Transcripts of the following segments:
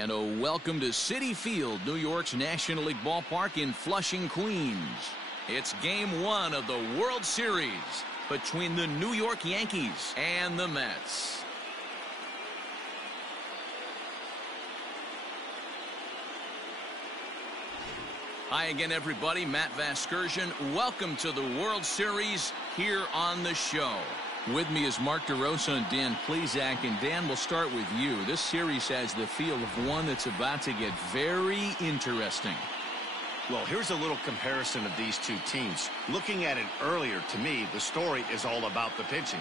And a welcome to Citi Field, New York's National League ballpark in Flushing, Queens. It's Game 1 of the World Series between the New York Yankees and the Mets. Hi again, everybody. Matt Vasgersian. Welcome to the World Series here on the show. With me is Mark DeRosa and Dan Plesac. And Dan, we'll start with you. This series has the feel of one that's about to get very interesting. Well, here's a little comparison of these two teams. Looking at it earlier, to me, the story is all about the pitching.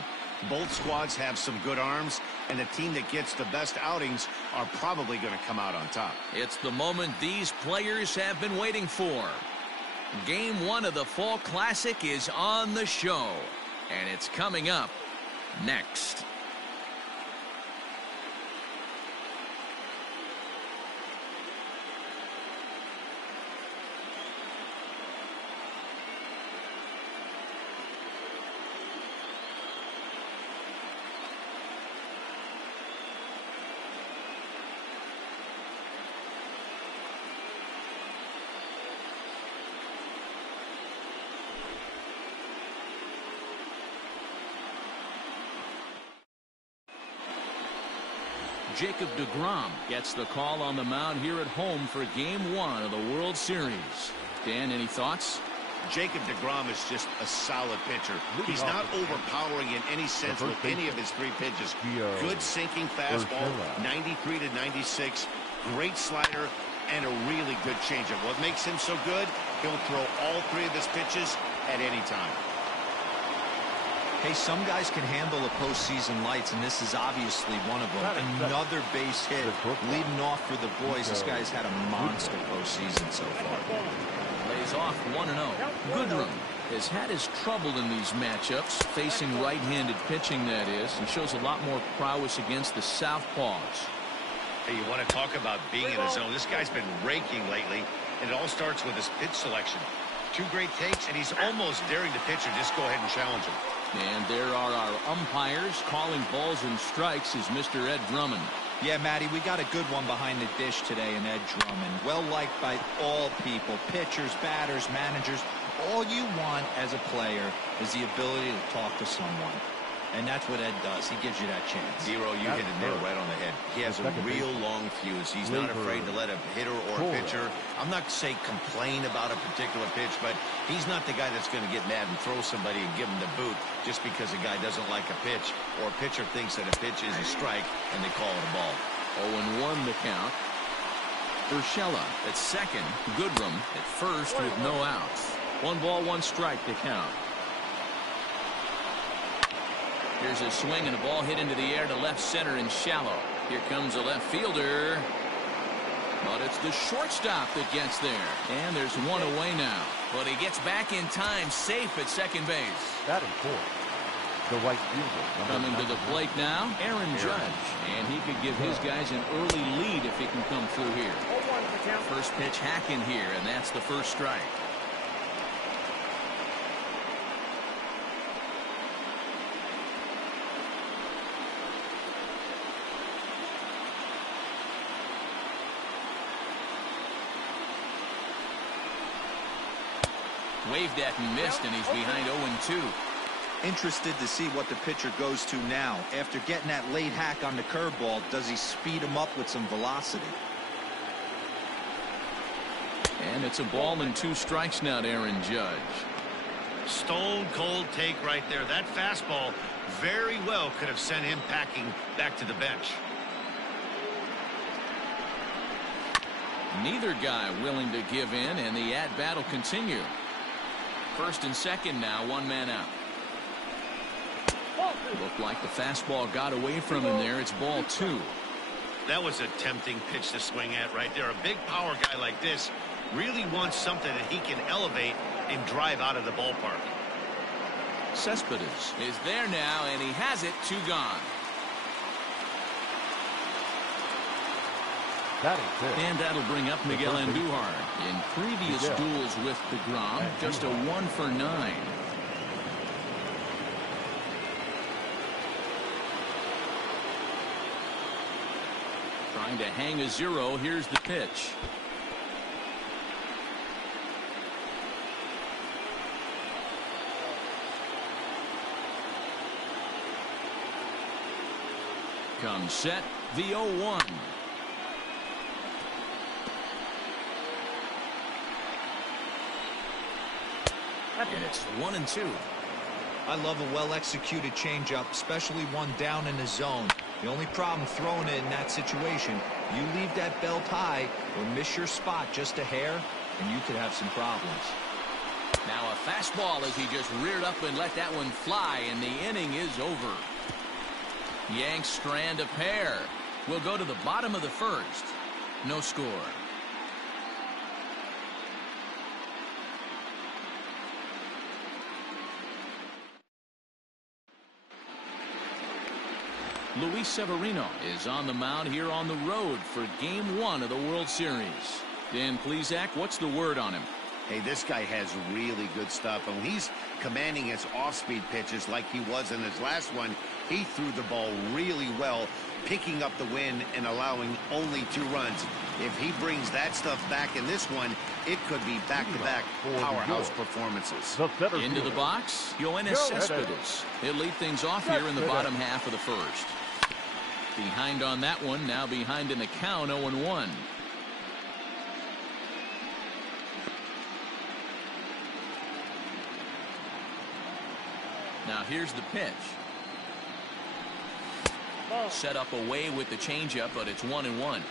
Both squads have some good arms, and the team that gets the best outings are probably going to come out on top. It's the moment these players have been waiting for. Game 1 of the Fall Classic is on the show. And it's coming up next. Jacob deGrom gets the call on the mound here at home for Game 1 of the World Series. Dan, any thoughts? Jacob deGrom is just a solid pitcher. He's not overpowering in any sense with any of his three pitches. Good sinking fastball, 93 to 96, great slider, and a really good changeup. What makes him so good, he'll throw all three of his pitches at any time. Hey, some guys can handle the postseason lights, and this is obviously one of them. Another base hit, leading off for the boys. This guy's had a monster postseason so far. Lays off 1-0. Goodrum has had his trouble in these matchups, facing right-handed pitching, that is, and shows a lot more prowess against the southpaws. Hey, you want to talk about being in the zone? This guy's been raking lately, and it all starts with his pitch selection. Two great takes, and he's almost daring the pitcher just go ahead and challenge him. And there are our umpires calling balls and strikes is Mr. Ed Drummond. Yeah, Matty, we got a good one behind the dish today in Ed Drummond. Well-liked by all people, pitchers, batters, managers. All you want as a player is the ability to talk to someone. And that's what Ed does. He gives you that chance. Zero, you hit it nail right on the head. He has a real long fuse. He's not afraid to let a hitter or a pitcher, I'm not saying complain about a particular pitch, but he's not the guy that's going to get mad and throw somebody and give him the boot just because a guy doesn't like a pitch or a pitcher thinks that a pitch is a strike and they call it a ball. 0-1 the count. Urshela at second. Goodrum at first with no outs. 1 ball, 1 strike to count. Here's a swing and a ball hit into the air to left center and shallow. Here comes a left fielder. But it's the shortstop that gets there. And there's one away now. But he gets back in time, safe at second base. Batting fourth, the right fielder. Coming to the plate now, Aaron Judge. And he could give his guys an early lead if he can come through here. First pitch hacking here, and that's the first strike. Waved at and missed, and he's behind 0-2. Interested to see what the pitcher goes to now. After getting that late hack on the curveball, does he speed him up with some velocity? And it's a ball and 2 strikes now to Aaron Judge. Stone cold take right there. That fastball very well could have sent him packing back to the bench. Neither guy willing to give in, and the at-bat will continue. First and second now, 1 man out. Looked like the fastball got away from him there. It's ball 2. That was a tempting pitch to swing at right there. A big power guy like this really wants something that he can elevate and drive out of the ballpark. Cespedes is there now, and he has it. 2 gone. And that'll bring up Miguel Andujar. In previous duels with deGrom, just a 1 for 9. Trying to hang a 0. Here's the pitch. Comes set, the 0-1. And it's 1-2. I love a well-executed changeup, especially one down in the zone. The only problem throwing it in that situation, you leave that belt high or miss your spot just a hair, and you could have some problems. Now a fastball as he just reared up and let that one fly, and the inning is over. Yanks strand a pair. We'll go to the bottom of the first. No score. Luis Severino is on the mound here on the road for Game 1 of the World Series. Dan Plesac, what's the word on him? Hey, this guy has really good stuff. And when he's commanding his off-speed pitches like he was in his last one, he threw the ball really well, picking up the win and allowing only 2 runs. If he brings that stuff back in this one, it could be back-to-back powerhouse performances. Into the box, Yoenis Cespedes. He'll lead things off here in the bottom half of the first. Behind on that one, now behind in the count, 0-1. Now here's the pitch. Set up away with the changeup, but it's 1-1.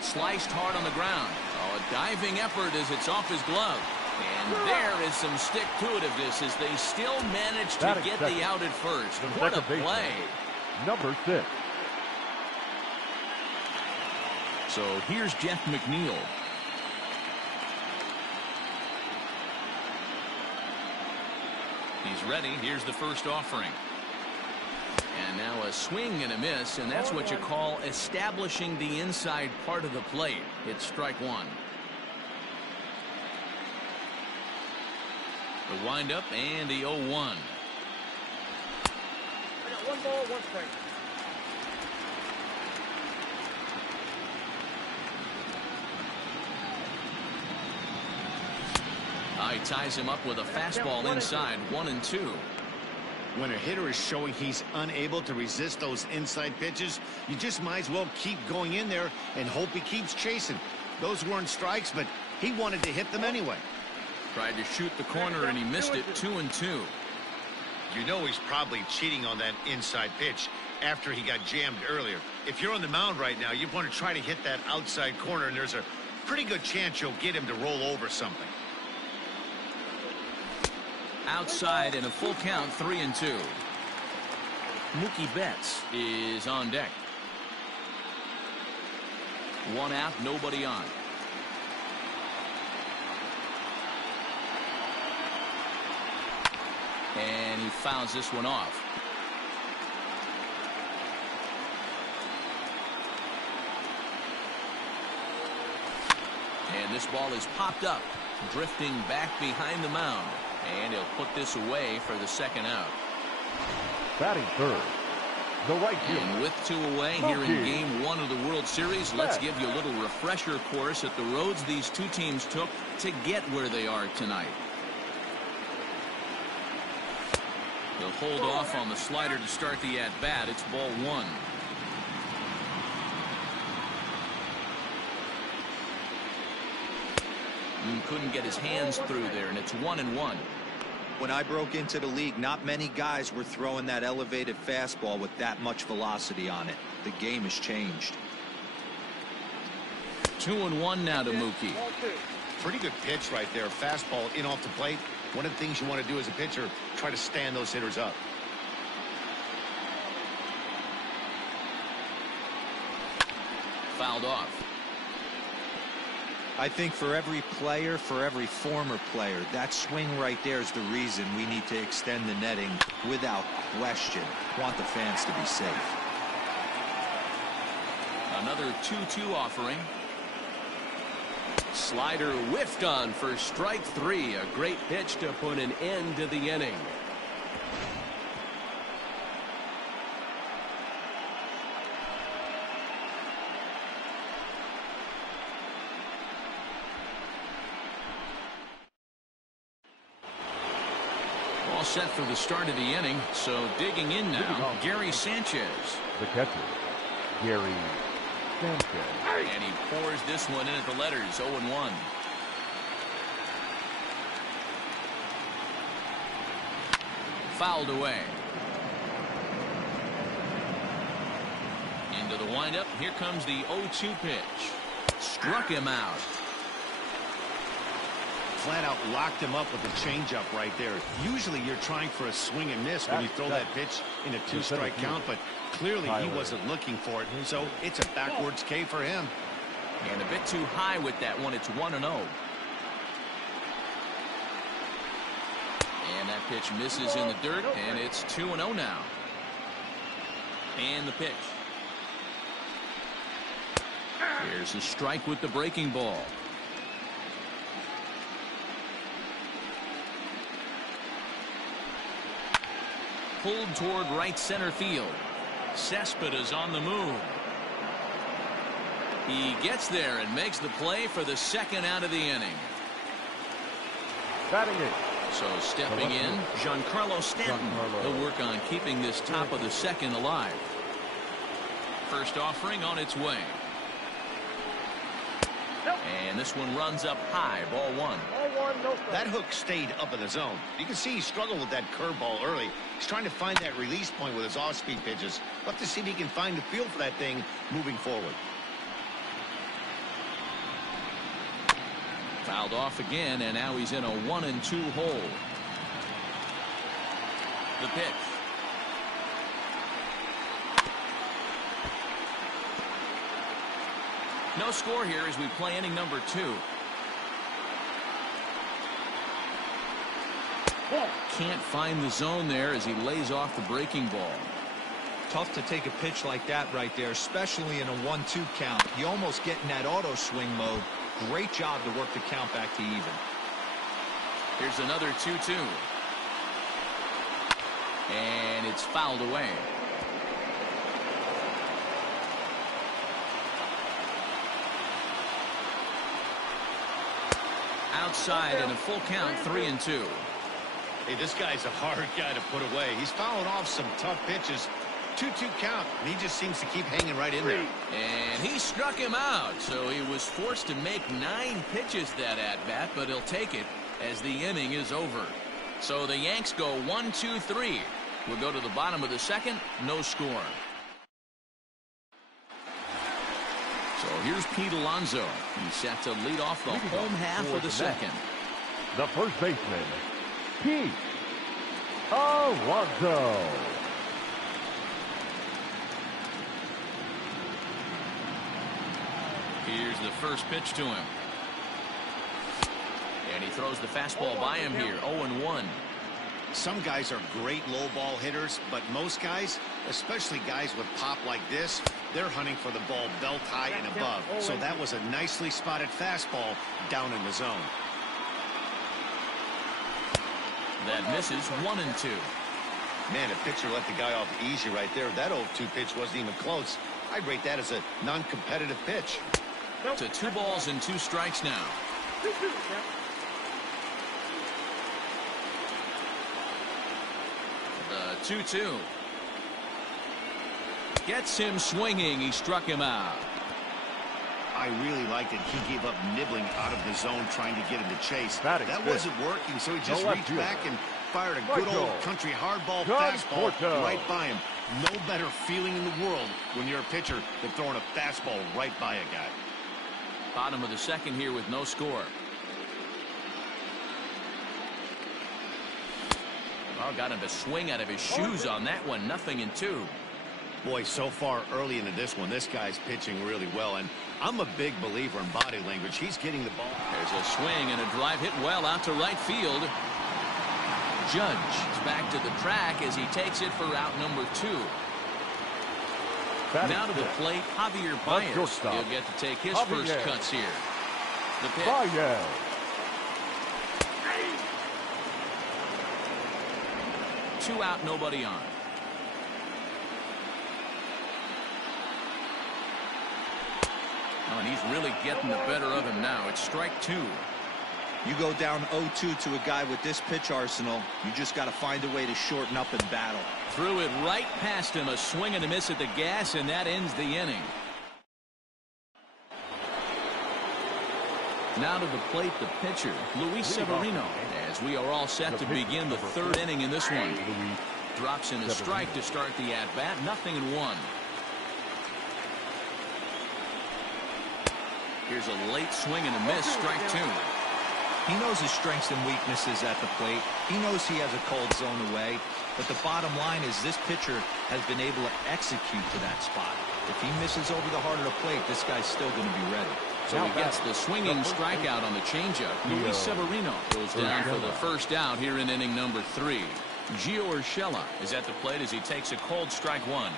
Sliced hard on the ground. Oh, a diving effort as it's off his glove. And there is some stick-to-itiveness as they still manage to get the out at first. What a play. Number 6. So here's Jeff McNeil. He's ready. Here's the first offering. And now a swing and a miss, and that's what you call establishing the inside part of the plate. It's strike 1. The windup and the 0-1. I got 1 ball, 1 strike. He ties him up with a fastball inside, 1-2. When a hitter is showing he's unable to resist those inside pitches, you just might as well keep going in there and hope he keeps chasing. Those weren't strikes, but he wanted to hit them anyway. Tried to shoot the corner and he missed it, 2-2. You know he's probably cheating on that inside pitch after he got jammed earlier. If you're on the mound right now, you want to try to hit that outside corner, and there's a pretty good chance you'll get him to roll over something. Outside and a full count, 3-2. Mookie Betts is on deck. 1 out, nobody on. And he fouls this one off. And this ball is popped up, drifting back behind the mound. And he'll put this away for the second out. Batting third, the right fielder. And with 2 away here in Game 1 of the World Series, let's give you a little refresher course at the roads these 2 teams took to get where they are tonight. They'll hold off on the slider to start the at-bat. It's ball 1. Couldn't get his hands through there, and it's 1-1. When I broke into the league, not many guys were throwing that elevated fastball with that much velocity on it. The game has changed. 2-1 now to Mookie. Pretty good pitch right there. Fastball in off the plate. One of the things you want to do as a pitcher, try to stand those hitters up. Fouled off. I think for every player, for every former player, that swing right there is the reason we need to extend the netting without question. Want the fans to be safe. Another 2-2 offering. Slider whiffed on for strike 3. A great pitch to put an end to the inning. set for the start of the inning. So digging in now, Gary Sanchez. The catcher, Gary Sanchez. And he pours this one in at the letters, 0-1. Fouled away. Into the windup. Here comes the 0-2 pitch. Struck him out. Flat out locked him up with the changeup right there. Usually you're trying for a swing and miss when you throw that pitch in a 2-strike count, but clearly he wasn't looking for it, so it's a backwards K for him. And a bit too high with that one. It's 1-0. And that pitch misses in the dirt, and it's 2-0 now. And the pitch. Here's a strike with the breaking ball. Pulled toward right center field. Cespedes on the move. He gets there and makes the play for the second out of the inning. Batting it. So stepping in, Giancarlo Stanton. He'll work on keeping this top of the second alive. First offering on its way. And this one runs up high, ball one. That hook stayed up in the zone. You can see he struggled with that curveball early. He's trying to find that release point with his off-speed pitches. We'll have to see if he can find a feel for that thing moving forward. Fouled off again, and now he's in a 1-2 hole. The pitch. No score here as we play inning number 2. Can't find the zone there as he lays off the breaking ball. Tough to take a pitch like that right there, especially in a 1-2 count. You almost get in that auto swing mode. Great job to work the count back to even. Here's another 2-2. And it's fouled away. Outside in a full count, 3-2. Hey, this guy's a hard guy to put away. He's fouling off some tough pitches. 2-2 count, and he just seems to keep hanging right in there. And he struck him out, so he was forced to make 9 pitches that at-bat, but he'll take it as the inning is over. So the Yanks go 1-2-3. We'll go to the bottom of the second, no score. So here's Pete Alonso. He's set to lead off the home half of the second. The first baseman, Pete Alonso. Here's the first pitch to him. And he throws the fastball by him here, 0-1. Some guys are great low ball hitters, but most guys, especially guys with pop like this, they're hunting for the ball belt high and above. So that was a nicely spotted fastball down in the zone. That misses 1-2. Man, a pitcher let the guy off easy right there. That 0-2 pitch wasn't even close. I'd rate that as a non-competitive pitch. To 2 balls and 2 strikes now. The 2-2. Gets him swinging. He struck him out. I really liked it. He gave up nibbling out of the zone trying to get him to chase. That wasn't working, so he just reached back and fired a good old country hardball fastball right by him. No better feeling in the world when you're a pitcher than throwing a fastball right by a guy. Bottom of the second here with no score. Well, got him to swing out of his shoes on that one. 0-2. Boy, so far early into this one, this guy's pitching really well, and I'm a big believer in body language. He's getting the ball. There's a swing and a drive hit well out to right field. Judge is back to the track as he takes it for route number 2. Now to the plate, Javier Baez. He'll get to take his first cuts here. The pitch. 2 out, nobody on. Oh, and he's really getting the better of him now. It's strike 2. You go down 0-2 to a guy with this pitch arsenal, you just got to find a way to shorten up in battle. Threw it right past him, a swing and a miss at the gas, and that ends the inning. Now to the plate, the pitcher, Luis Severino, as we are all set to begin the third inning in this one. Drops in a strike to start the at-bat, 0-1. Here's a late swing and a miss, strike 2. He knows his strengths and weaknesses at the plate. He knows he has a cold zone away. But the bottom line is this pitcher has been able to execute to that spot. If he misses over the heart of the plate, this guy's still going to be ready. So he gets the swinging strikeout on the changeup. Luis Severino goes down for the first out here in inning number 3. Gio Urshela is at the plate as he takes a cold strike 1.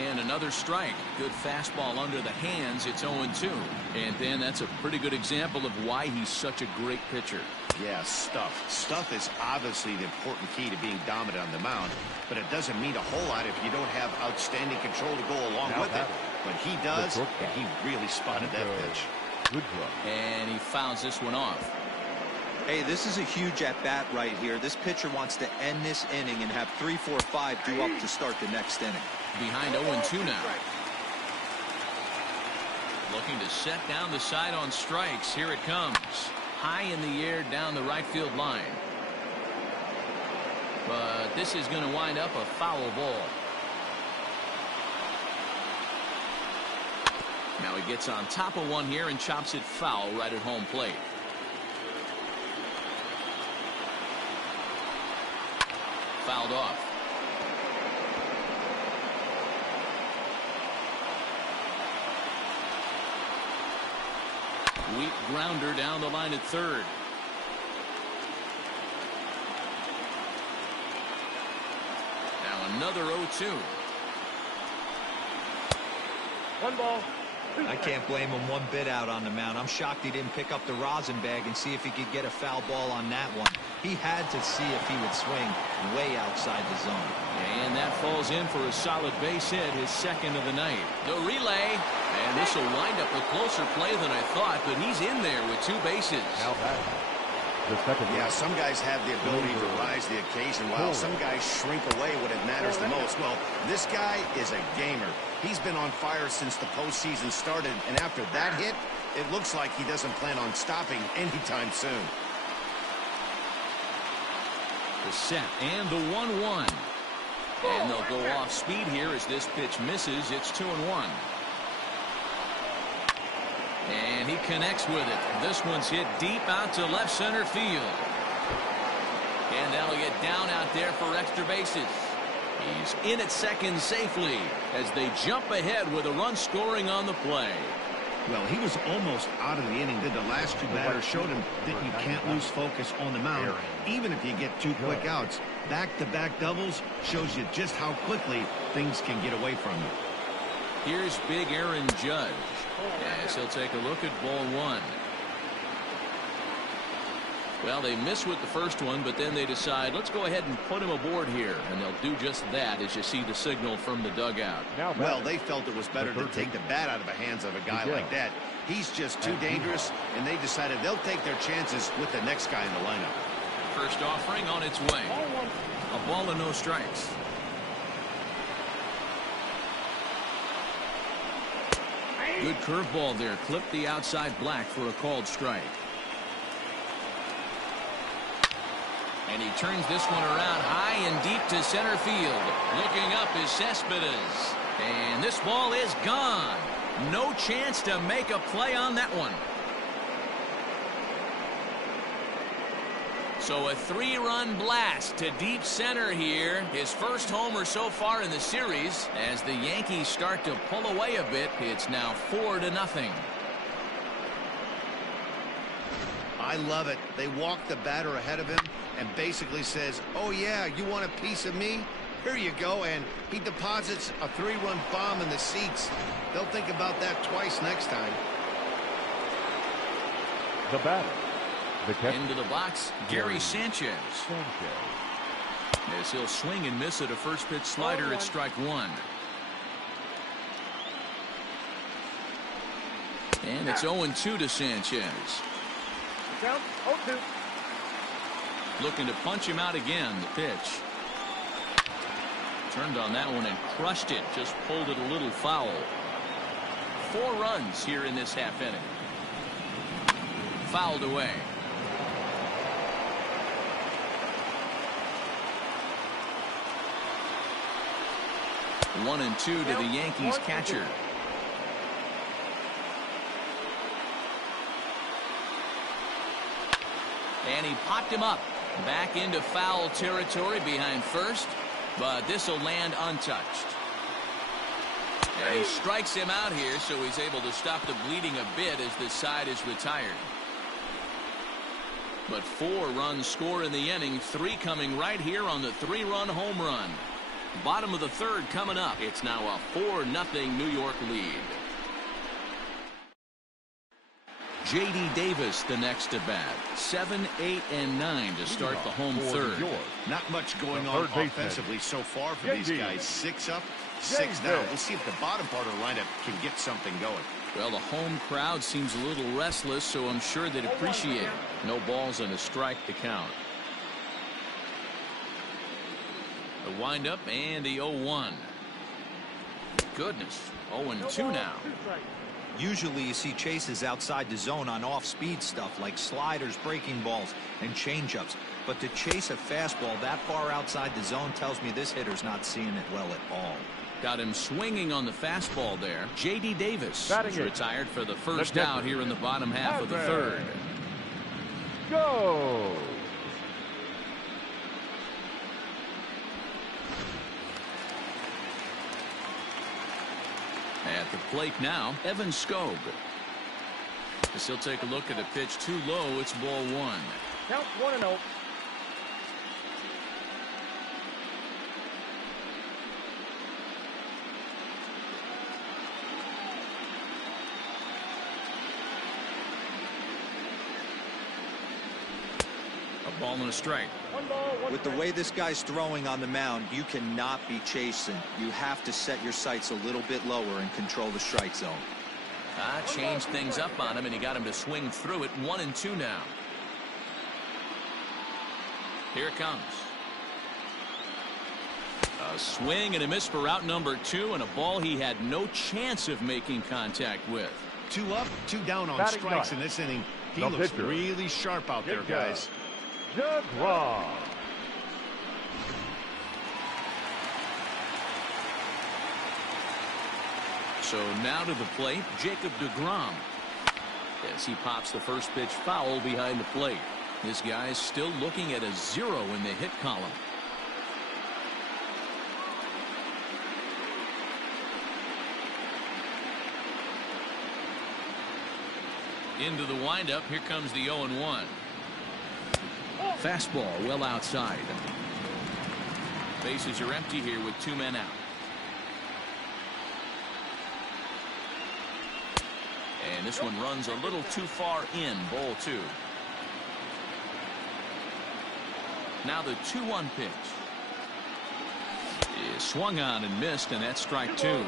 And another strike. Good fastball under the hands. It's 0-2. And then that's a pretty good example of why he's such a great pitcher. Yeah, stuff. Stuff is obviously the important key to being dominant on the mound, but it doesn't mean a whole lot if you don't have outstanding control to go along with it. But he does, and he really spotted that pitch. Good job. And he fouls this one off. Hey, this is a huge at-bat right here. This pitcher wants to end this inning and have 3, 4, 5 due up to start the next inning. Behind 0-2 now. Looking to set down the side on strikes. Here it comes. High in the air down the right field line. But this is going to wind up a foul ball. Now he gets on top of one here and chops it foul right at home plate. Fouled off. Weak grounder down the line at third. Now another 0-2. 1 ball. I can't blame him one bit out on the mound. I'm shocked he didn't pick up the rosin bag and see if he could get a foul ball on that one. He had to see if he would swing way outside the zone. And that falls in for a solid base hit, his second of the night. The relay, and this will wind up a closer play than I thought, but he's in there with 2 bases. Now back. The second. Yeah, some guys have the ability to rise the occasion while some guys shrink away when it matters the most. Well, this guy is a gamer. He's been on fire since the postseason started, and after that hit, it looks like he doesn't plan on stopping anytime soon. The set and the 1-1. And they'll go off speed here as this pitch misses. It's 2-1. And he connects with it. This one's hit deep out to left center field. And that'll get down out there for extra bases. He's in at second safely as they jump ahead with a run scoring on the play. Well, he was almost out of the inning. The last 2 batters showed him that you can't lose focus on the mound, even if you get 2 quick outs. Back-to-back doubles shows you just how quickly things can get away from you. Here's big Aaron Judge as he'll take a look at ball 1. Well, they miss with the first one, but then they decide, let's go ahead and put him aboard here. And they'll do just that as you see the signal from the dugout. Well, they felt it was better to take the bat out of the hands of a guy like that. He's just too dangerous, and they decided they'll take their chances with the next guy in the lineup. First offering on its way. A ball and no strikes. Good curveball there. Clipped the outside black for a called strike. And he turns this one around high and deep to center field. Looking up is Cespedes. And this ball is gone. No chance to make a play on that one. So a 3-run blast to deep center here. His first homer so far in the series. As the Yankees start to pull away a bit, it's now 4-0. I love it. They walk the batter ahead of him and basically says, oh yeah, you want a piece of me? Here you go. And he deposits a 3-run bomb in the seats. They'll think about that twice next time. The batter. Into the box, Gary Sanchez. As he'll swing and miss at a first pitch slider at strike 1. And it's 0-2 to Sanchez. Count 0-2. Looking to punch him out again. The pitch. Turned on that one and crushed it. Just pulled it a little foul. 4 runs here in this half inning. Fouled away. One and 2 to the Yankees catcher. And he popped him up. Back into foul territory behind first. But this will land untouched. And he strikes him out here, so he's able to stop the bleeding a bit as this side is retired. But 4 runs score in the inning, 3 coming right here on the 3-run home run. Bottom of the 3rd coming up. It's now a 4-0 New York lead. J.D. Davis the next to bat. 7, 8, and 9 to start the home 3rd. Not much going on offensively so far for these guys. 6 up, 6 down. We'll see if the bottom part of the lineup can get something going. Well, the home crowd seems a little restless, so I'm sure they'd appreciate it. No balls and a strike to count. The windup and the 0-1. Goodness, 0-2 now. Usually you see chases outside the zone on off-speed stuff like sliders, breaking balls, and changeups. But to chase a fastball that far outside the zone tells me this hitter's not seeing it well at all. Got him swinging on the fastball there. J.D. Davis is retired for the first out here in the bottom half of the 3rd. Go! At the plate now, Evan Skog. As he'll take a look at a pitch too low, it's ball 1. Count 1-0. A ball and a strike. With the way this guy's throwing on the mound, you cannot be chasing. You have to set your sights a little bit lower and control the strike zone. Changed things up on him, and he got him to swing through it. 1-2 now. Here it comes. A swing and a miss for out number 2, and a ball he had no chance of making contact with. 2 up, 2 down on strikes in this inning. He looks really sharp out there, guys. DeGrom. So now to the plate, Jacob DeGrom. As he pops the first pitch foul behind the plate. This guy's still looking at a 0 in the hit column. Into the windup, here comes the 0-1. Fastball well outside. Bases are empty here with 2 men out. And this one runs a little too far in. Ball 2. Now the 2-1 pitch. Is swung on and missed, and that's strike 2.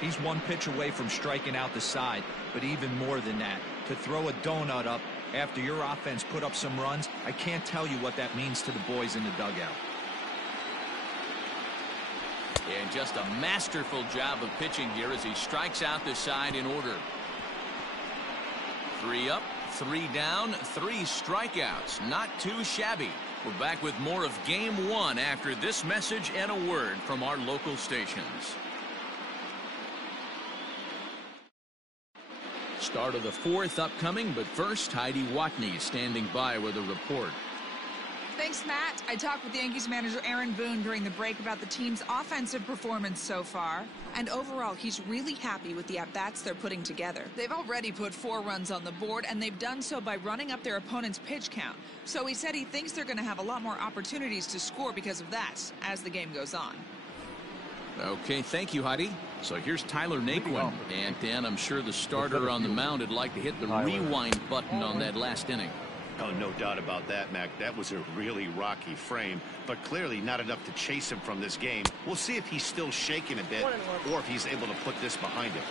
He's 1 pitch away from striking out the side, but even more than that, to throw a donut up after your offense put up some runs, I can't tell you what that means to the boys in the dugout. And just a masterful job of pitching here as he strikes out the side in order. 3 up, 3 down, 3 strikeouts. Not too shabby. We're back with more of Game 1 after this message and a word from our local stations. Start of the 4th upcoming, but first, Heidi Watney standing by with a report. Thanks, Matt. I talked with Yankees manager Aaron Boone during the break about the team's offensive performance so far. And overall, he's really happy with the at-bats they're putting together. They've already put 4 runs on the board, and they've done so by running up their opponent's pitch count. So he said he thinks they're going to have a lot more opportunities to score because of that as the game goes on. Okay, thank you, Heidi. So here's Tyler Naquin. And Dan, I'm sure the starter on the mound would like to hit the rewind button on that last inning. Oh, no doubt about that, Mac. That was a really rocky frame, but clearly not enough to chase him from this game. We'll see if he's still shaking a bit or if he's able to put this behind him.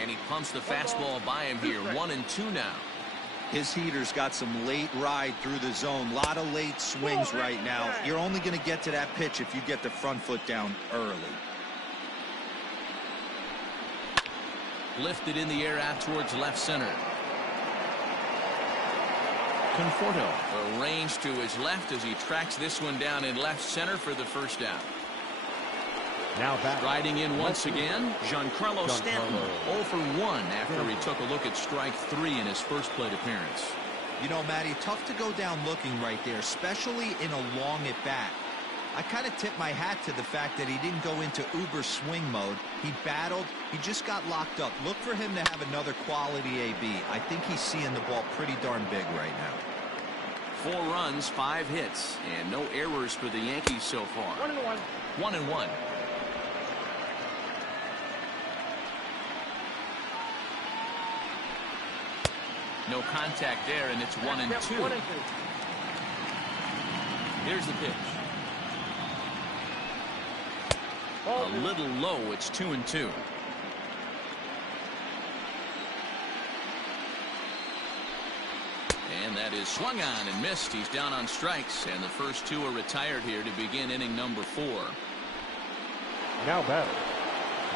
And he pumps the fastball by him here. 1-2 now. His heater's got some late ride through the zone. A lot of late swings right now. You're only going to get to that pitch if you get the front foot down early. Lifted in the air out towards left center. Conforto arranged to his left as he tracks this one down in left center for the first out. Now back. Riding in once again, Giancarlo Stanton, 0 for 1 after he took a look at strike 3 in his first plate appearance. You know, Matty, tough to go down looking right there, especially in a long at bat. I kind of tip my hat to the fact that he didn't go into uber swing mode. He battled. He just got locked up. Look for him to have another quality AB. I think he's seeing the ball pretty darn big right now. 4 runs, 5 hits, and no errors for the Yankees so far. 1-1. 1-1. No contact there, and it's 1-2. 1-2. Here's the pitch. A little low. It's 2-2. And that is swung on and missed. He's down on strikes, and the first 2 are retired here to begin inning number 4. Now batting,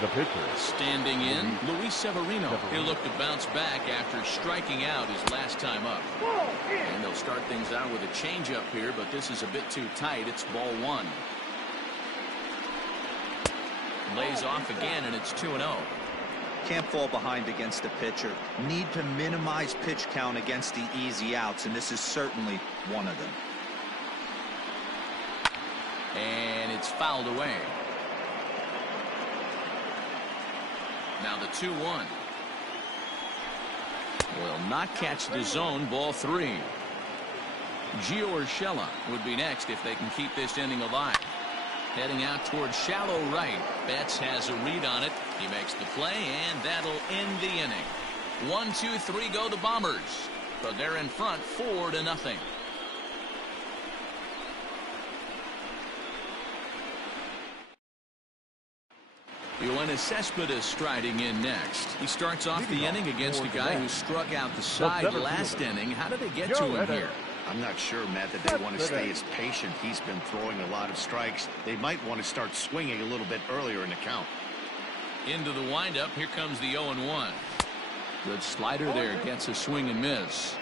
the pitcher. Standing in, Luis Severino. He'll look to bounce back after striking out his last time up. And they'll start things out with a changeup here, but this is a bit too tight. It's ball 1. Lays off again, and it's 2-0. Can't fall behind against the pitcher. Need to minimize pitch count against the easy outs, and this is certainly one of them. And it's fouled away. Now the 2-1. Will not catch the zone. Ball 3. Gio Urshela would be next if they can keep this inning alive. Heading out towards shallow right. Betts has a read on it. He makes the play, and that'll end the inning. 1, 2, 3 go the Bombers. But they're in front 4-0. Yoenis Cespedes striding in next. He starts off the inning against a guy who struck out the side last inning. How did they get to him here? I'm not sure, Matt, that they want to stay as patient. He's been throwing a lot of strikes. They might want to start swinging a little bit earlier in the count. Into the windup. Here comes the 0-1. Good slider there. Gets a swing and miss.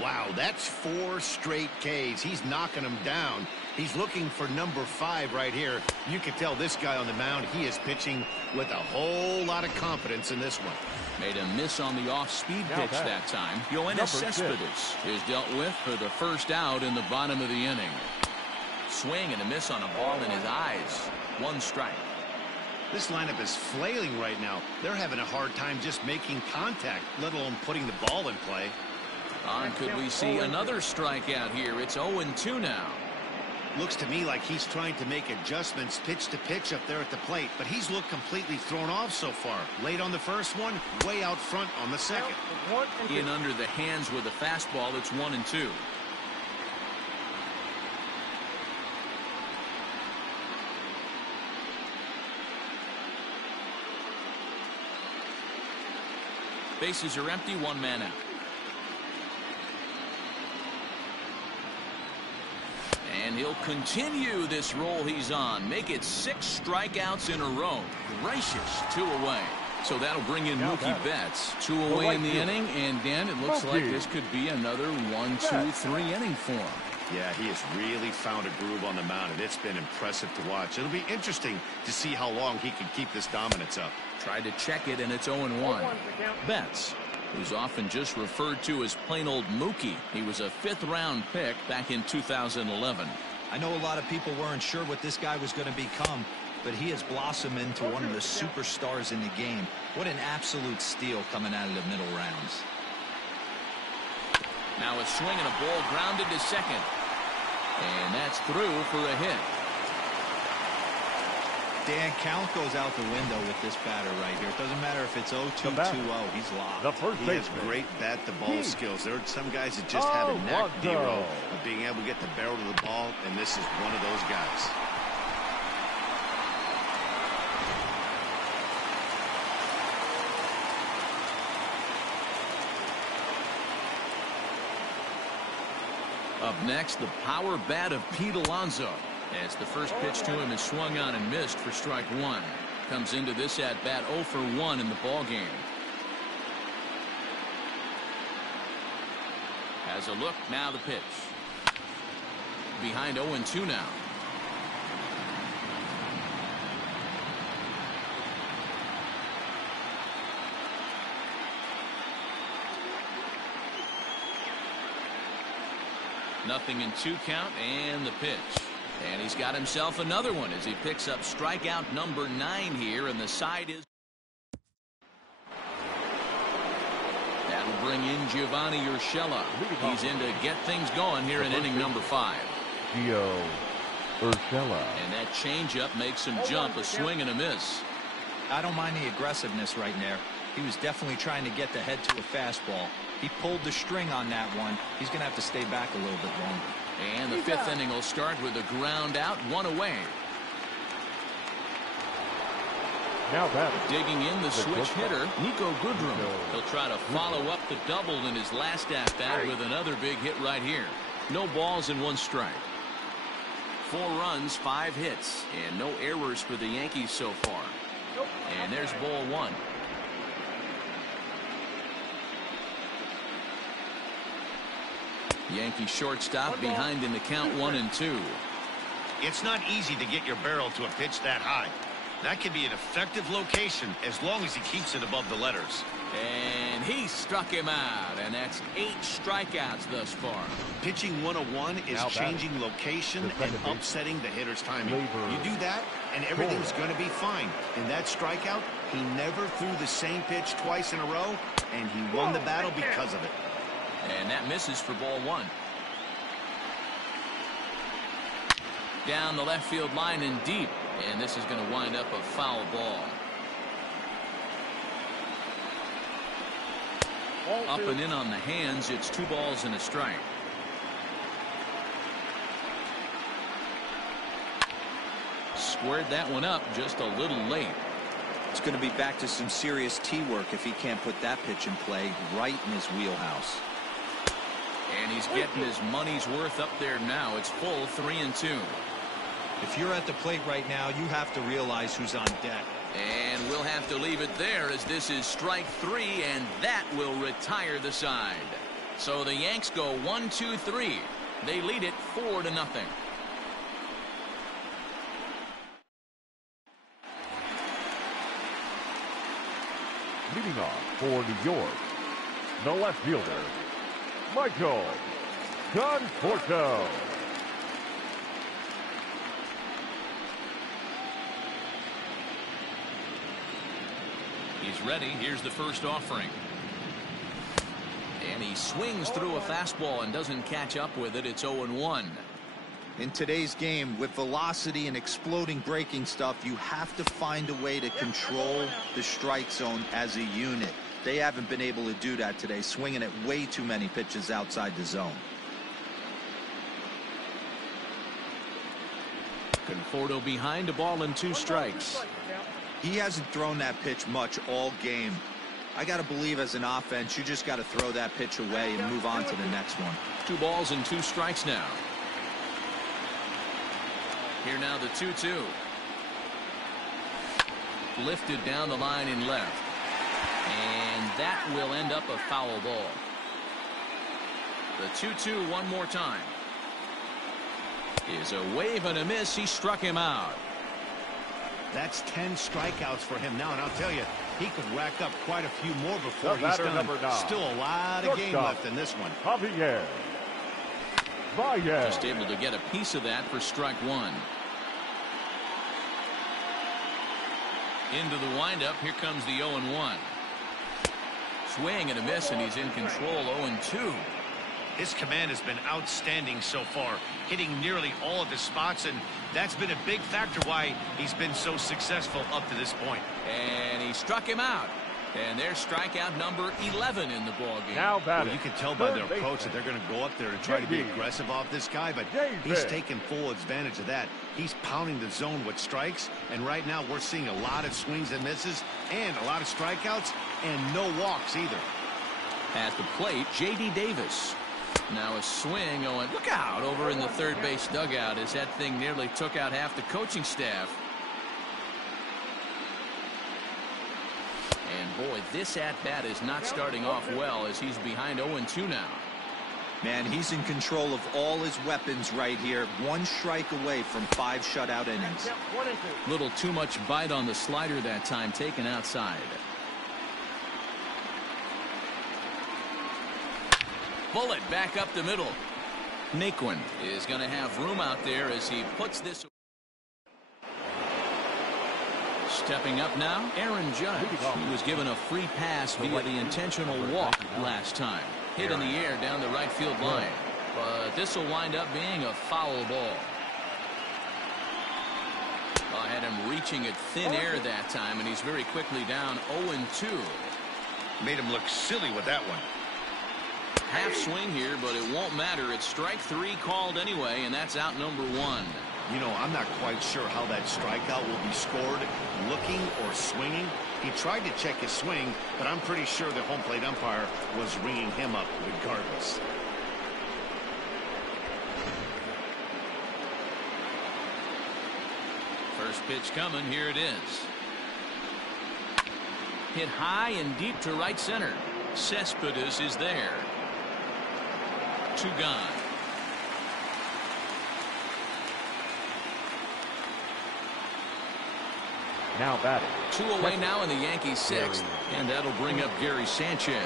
Wow, that's 4 straight Ks. He's knocking them down. He's looking for number 5 right here. You can tell this guy on the mound, he is pitching with a whole lot of confidence in this one. Made a miss on the off-speed pitch that time. Yoenis Cespedes is dealt with for the first out in the bottom of the inning. Swing and a miss on a ball in his eyes. 1 strike. This lineup is flailing right now. They're having a hard time just making contact, let alone putting the ball in play. Could we see another strikeout here? It's 0-2 now. Looks to me like he's trying to make adjustments pitch to pitch up there at the plate, but he's looked completely thrown off so far. Late on the first one, way out front on the second. In under the hands with a fastball. It's 1-2. Bases are empty. 1 man out. And he'll continue this roll he's on. Make it 6 strikeouts in a row. Gracious, 2 away. So that'll bring in Mookie Betts. 2 away in the inning. And Dan, it looks like this could be another 1, 2, 3 inning for him. Yeah, he has really found a groove on the mound, and it's been impressive to watch. It'll be interesting to see how long he can keep this dominance up. Tried to check it, and it's 0-1. Betts, who's often just referred to as plain old Mookie. He was a 5th-round pick back in 2011. I know a lot of people weren't sure what this guy was going to become, but he has blossomed into one of the superstars in the game. What an absolute steal coming out of the middle rounds. Now a swing and a ball grounded to second. And that's through for a hit. Dan, count goes out the window with this batter right here. It doesn't matter if it's 0-2, 2-0. He's locked. The first He has great bat-to-ball skills. There are some guys that just have a knack, Dero, of being able to get the barrel of the ball, and this is one of those guys. Up next, the power bat of Pete Alonso, as the first pitch to him is swung on and missed for strike one. Comes into this at bat 0 for 1 in the ball game. Has a look, now the pitch. Behind 0-2 now. Nothing in 2 count, and the pitch. And he's got himself another one as he picks up strikeout number 9 here, and the side is. That'll bring in Giovanni Urshela. He's in to get things going here in inning number 5. Urshela. And that changeup makes him jump, a swing and a miss. I don't mind the aggressiveness right there. He was definitely trying to get the head to a fastball. He pulled the string on that one. He's going to have to stay back a little bit longer. And the 5th inning will start with a ground out, 1 away. Now batting. Digging in the switch hitter, Nico Goodrum. He'll try to follow up the double in his last at-bat with another big hit right here. No balls and 1 strike. 4 runs, 5 hits, and no errors for the Yankees so far. And there's ball 1. Yankee shortstop behind in the count 1-2. It's not easy to get your barrel to a pitch that high. That can be an effective location as long as he keeps it above the letters. And he struck him out, and that's 8 strikeouts thus far. Pitching 101 is changing location and upsetting the hitter's timing. You do that, and everything's going to be fine. In that strikeout, he never threw the same pitch twice in a row, and he won the battle because of it. And that misses for ball 1. Down the left field line and deep. And this is going to wind up a foul ball. Up and in on the hands. It's 2 balls and a strike. Squared that one up just a little late. It's going to be back to some serious tee work if he can't put that pitch in play right in his wheelhouse. And he's getting his money's worth up there now. It's full 3-2. If you're at the plate right now, you have to realize who's on deck. And we'll have to leave it there as this is strike 3, and that will retire the side. So the Yanks go 1-2-3. They lead it 4-0. Leading off for New York, the left fielder, Michael Conforto. He's ready. Here's the first offering. And he swings through a fastball and doesn't catch up with it. It's 0-1. In today's game, with velocity and exploding breaking stuff, you have to find a way to control the strike zone as a unit. They haven't been able to do that today, swinging at way too many pitches outside the zone. Conforto behind, a ball and 2 strikes. He hasn't thrown that pitch much all game. I got to believe as an offense, you just got to throw that pitch away and move on to the next one. 2 balls and 2 strikes now. Here now the 2-2. Lifted down the line in left. And that will end up a foul ball. The 2-2 one more time. Is a wave and a miss. He struck him out. That's 10 strikeouts for him now, and I'll tell you, he could rack up quite a few more before he's done. Still a lot of game left in this one. Javier Baez. Just able to get a piece of that for strike 1. Into the windup. Here comes the 0-1. Swing and a miss, and he's in control. 0-2. His command has been outstanding so far, hitting nearly all of his spots, and that's been a big factor why he's been so successful up to this point. And he struck him out. And there's strikeout number 11 in the ballgame. Now batting. Well, you can tell by their approach that they're going to go up there and try to be aggressive off this guy, but he's taking full advantage of that. He's pounding the zone with strikes, and right now we're seeing a lot of swings and misses and a lot of strikeouts and no walks either. At the plate, J.D. Davis. Now a swing going, look out, over in the third base dugout as that thing nearly took out half the coaching staff. And boy, this at-bat is not starting off well as he's behind 0-2 now. Man, he's in control of all his weapons right here. One strike away from 5 shutout innings. Little too much bite on the slider that time, taken outside. Bullet back up the middle. Naquin is going to have room out there as he puts this. Stepping up now, Aaron Judge. He was given a free pass via the intentional walk last time. Hit in the air down the right field line. But this will wind up being a foul ball. I had him reaching at thin air that time, and he's very quickly down 0-2. Made him look silly with that one. Half swing here, but it won't matter. It's strike 3 called anyway, and that's out number 1. You know, I'm not quite sure how that strikeout will be scored, looking or swinging. He tried to check his swing, but I'm pretty sure the home plate umpire was ringing him up regardless. First pitch coming. Here it is. Hit high and deep to right center. Cespedes is there. 2 gone. Now batting. 2 away now in the Yankees 6th, and that'll bring up Gary Sanchez.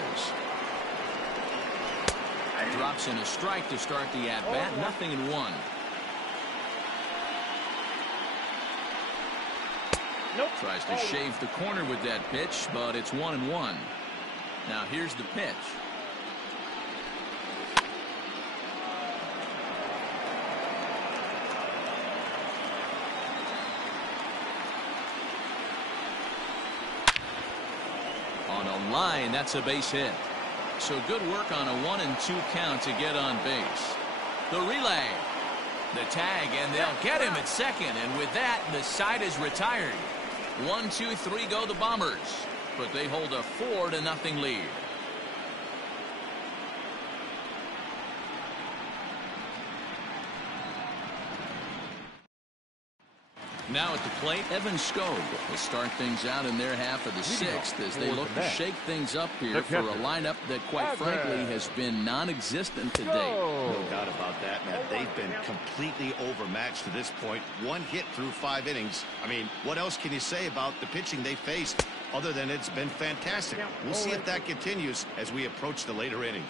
Drops in a strike to start the at-bat. 0-1. Tries to shave the corner with that pitch, but it's 1-1. Now here's the pitch. On a line, that's a base hit. So good work on a 1-2 count to get on base. The relay. The tag, and they'll get him at second. And with that, the side is retired. 1, 2, 3 go the Bombers. But they hold a 4-0 lead. Now at the plate, Evan Skog will start things out in their half of the 6th as they look to shake things up here for a lineup that, quite frankly, has been non-existent to date. No doubt about that, man. They've been completely overmatched to this point. 1 hit through 5 innings. I mean, what else can you say about the pitching they faced other than it's been fantastic? We'll see if that continues as we approach the later inning.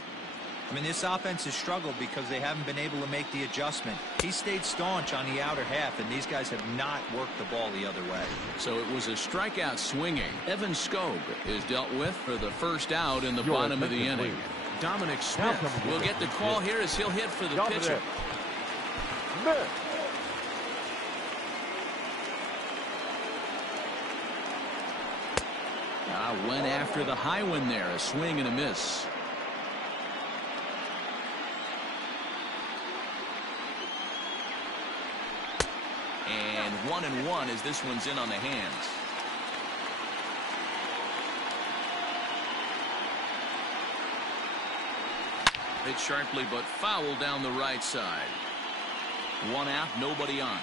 I mean, this offense has struggled because they haven't been able to make the adjustment. He stayed staunch on the outer half, and these guys have not worked the ball the other way. So it was a strikeout swinging. Evan Skog is dealt with for the first out in the bottom of the inning. Dominic Smith will get the call here as he'll hit for the pitcher. Went after the high one there. A swing and a miss. And 1-1 as this one's in on the hands. Hit sharply but foul down the right side. 1 out, nobody on.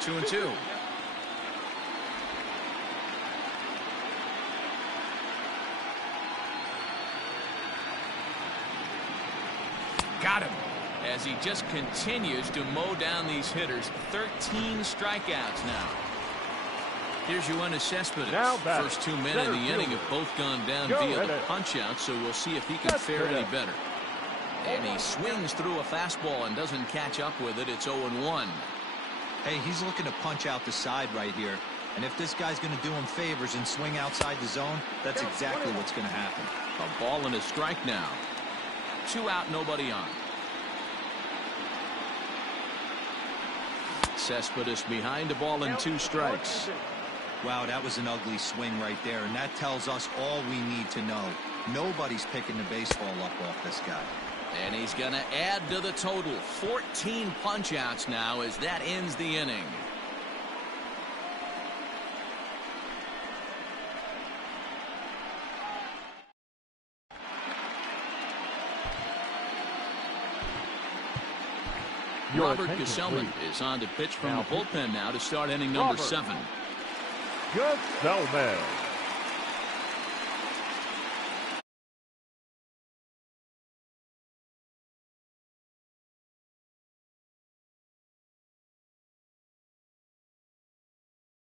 2-2. Got him. As he just continues to mow down these hitters. 13 strikeouts now. Here's Cespedes. First 2 men in the inning have both gone down via the punch-out, so we'll see if he can fare any better. And he swings through a fastball and doesn't catch up with it. It's 0-1. Hey, he's looking to punch out the side right here. And if this guy's going to do him favors and swing outside the zone, that's exactly what's going to happen. A ball and a strike now. 2 out, nobody on. Cespedes behind a ball and 2 strikes. Wow, that was an ugly swing right there, and that tells us all we need to know. Nobody's picking the baseball up off this guy. And he's going to add to the total. 14 punch-outs now as that ends the inning. Robert Gesellman is on to pitch from the bullpen now to start inning number 7. Gesellman.